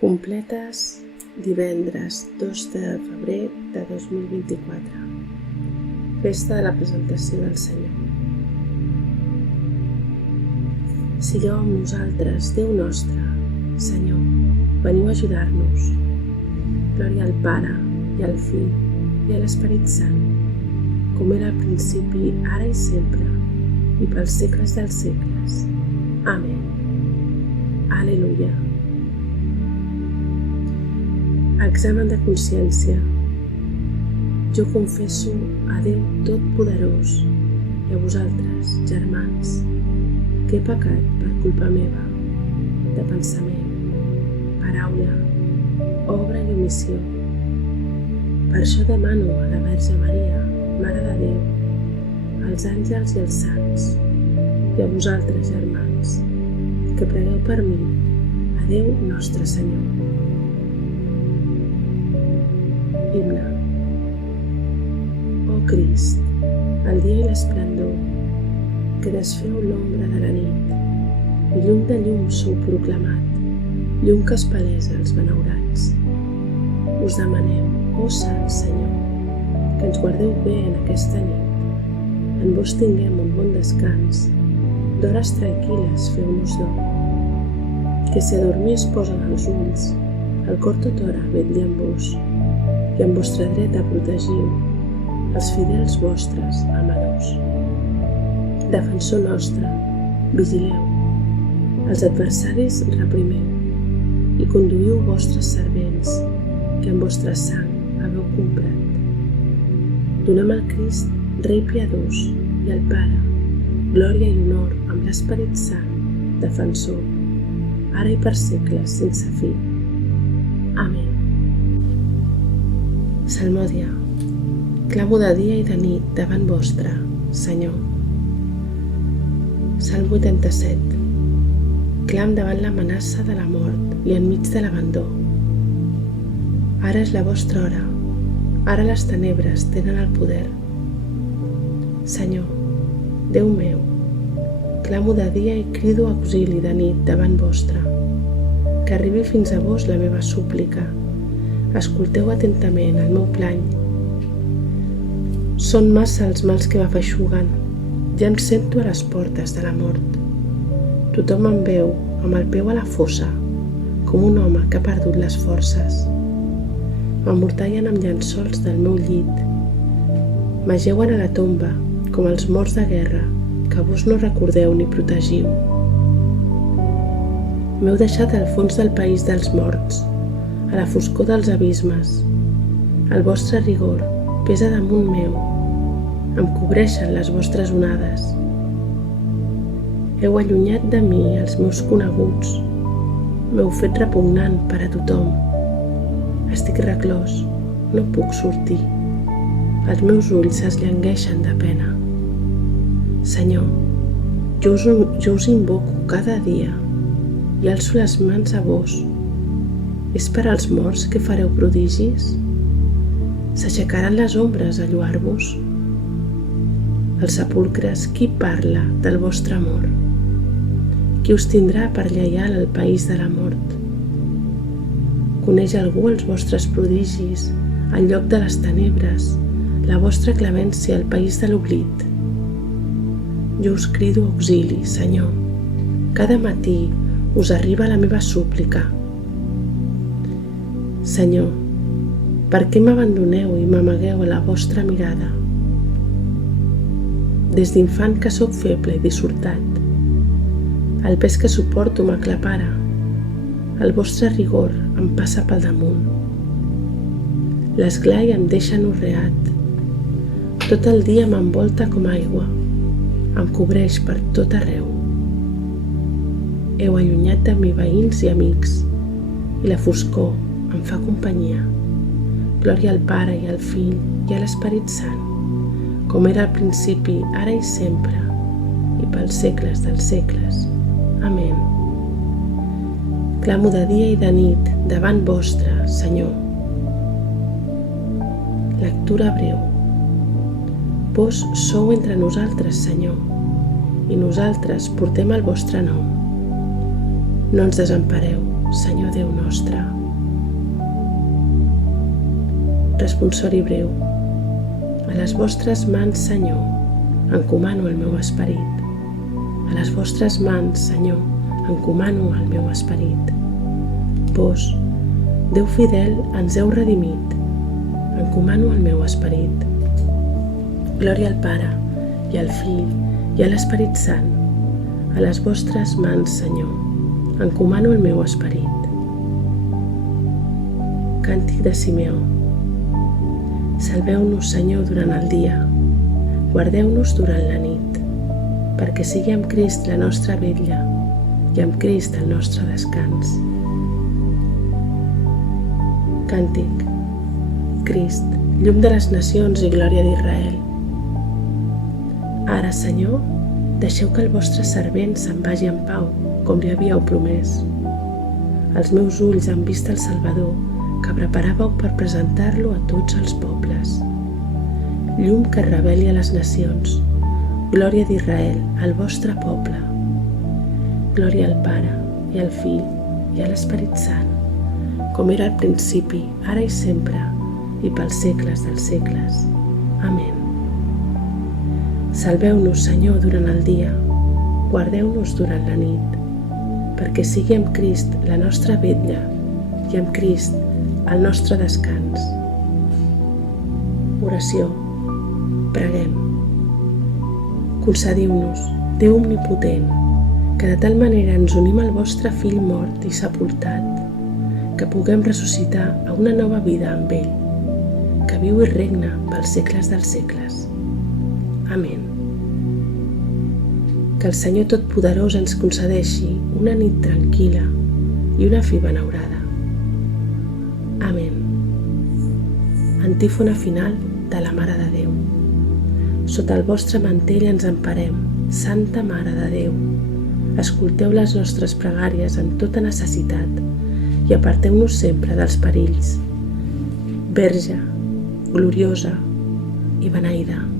Completes divendres 2 de febrer de 2024. Festa de la presentació del Senyor. Sigueu amb nosaltres, Déu nostre, Senyor, veniu a ajudar-nos. Glòria al Pare, i al Fill, i a l'Esperit Sant, com era al principi, ara i sempre, i pels segles dels segles. Amén. Aleluia. Examen de consciència. Jo confesso a Déu Totpoderós i a vosaltres, germans, que he pecat per culpa meva, de pensament, paraula, obra i omissió. Per això demano a la Verge Maria, Mare de Déu, als àngels i als sants, i a vosaltres, germans, que pregueu per mi a Déu nostre Senyor. Himne. Oh Crist, el dia i l'esplendor, que desfeu l'ombra de la nit, i llum de llum sou proclamat, llum que espalesa els benaurats. Us demanem, oh Sant Senyor, que ens guardeu bé en aquesta nit, en vos tinguem un bon descans, d'hores tranquil·les feu-nos do, que si a dormir es posen els ulls, el cor tothora vetlli amb vos, i amb vostra dreta protegiu els fidels vostres amadors. Defensor nostre, vigileu, els adversaris reprimeu i conduïu vostres servents que amb vostra sang haveu comprat. Donem al Crist, Rei piadós, i al Pare, glòria i honor amb l'Esperit Sant, defensor, ara i per segles sense fi. Amén. Salmòdia. Clamo de dia i de nit davant vostre, Senyor. Salm 87. Clam davant l'amenaça de la mort i enmig de l'abandó. Ara és la vostra hora, ara les tenebres tenen el poder. Senyor, Déu meu, clamo de dia i crido auxili de nit davant vostre. Que arribi fins a vos la meva súplica. Escolteu atentament el meu plany. Són massa els mals que m'afeixuguen, ja em sento a les portes de la mort. Tothom em veu amb el peu a la fossa, com un home que ha perdut les forces. M'emmortallen amb llençols del meu llit. M'ajeuen a la tomba, com els morts de guerra, que vos no recordeu ni protegiu. M'heu deixat al fons del país dels morts, a la foscor dels abismes. El vostre rigor pesa damunt meu, em cobreixen les vostres onades. Heu allunyat de mi els meus coneguts, m'heu fet repugnant per a tothom. Estic reclòs, no puc sortir, els meus ulls es llangueixen de pena. Senyor, jo us invoco cada dia i alço les mans a vos. És per als morts que fareu prodigis? S'aixecaran les ombres a lluar-vos? Als sepulcres, qui parla del vostre amor? Qui us tindrà per lleial al país de la mort? Coneix algú els vostres prodigis en lloc de les tenebres, la vostra clemència al país de l'oblit? Jo us crido auxili, Senyor. Cada matí us arriba la meva súplica. Senyor, per què m'abandoneu i m'amagueu a la vostra mirada? Des d'infant que sóc feble i dissortat, el pes que suporto m'aclapara, el vostre rigor em passa pel damunt. L'esglai em deixa anorreat, tot el dia m'envolta com aigua, em cobreix per tot arreu. Heu allunyat de mi veïns i amics, i la foscor em fa companyia. Glòria al Pare i al Fill i a l'Esperit Sant, com era al principi, ara i sempre, i pels segles dels segles. Amén. Clamo de dia i de nit davant vostre, Senyor. Lectura breu. Vos sou entre nosaltres, Senyor, i nosaltres portem el vostre nom. No ens desempareu, Senyor Déu nostre. Responsori breu. A les vostres mans, Senyor, encomano el meu esperit. A les vostres mans, Senyor, encomano el meu esperit. Vos, Déu fidel, ens heu redimit. Encomano el meu esperit. Glòria al Pare, i al Fill, i a l'Esperit Sant. A les vostres mans, Senyor, encomano el meu esperit. Càntic de Simeó. Salveu-nos, Senyor, durant el dia. Guardeu-nos durant la nit, perquè sigui amb Crist la nostra vetlla i amb Crist el nostre descans. Càntic. Crist, llum de les nacions i glòria d'Israel. Ara, Senyor, deixeu que el vostre servent se'n vagi en pau, com li havíeu promès. Els meus ulls han vist el Salvador, que preparàveu per presentar-lo a tots els pobles. Llum que reveli a les nacions, glòria d'Israel, al vostre poble. Glòria al Pare, i al Fill, i a l'Esperit Sant, com era al principi, ara i sempre, i pels segles dels segles. Amén. Salveu-nos, Senyor, durant el dia, guardeu-nos durant la nit, perquè sigui amb Crist la nostra vetlla i amb Crist el nostre descans. Oració. Preguem. Concediu-nos, Déu omnipotent, que de tal manera ens unim al vostre Fill mort i sepultat, que puguem ressuscitar a una nova vida amb ell, que viu i regna pels segles dels segles. Amén. Que el Senyor Totpoderós ens concedeixi una nit tranquil·la i una fi benaurada. Amén. Antífona final de la Mare de Déu. Sota el vostre mantell ens emparem, Santa Mare de Déu. Escolteu les nostres pregàries en tota necessitat i aparteu-nos sempre dels perills. Verge, gloriosa i beneïda.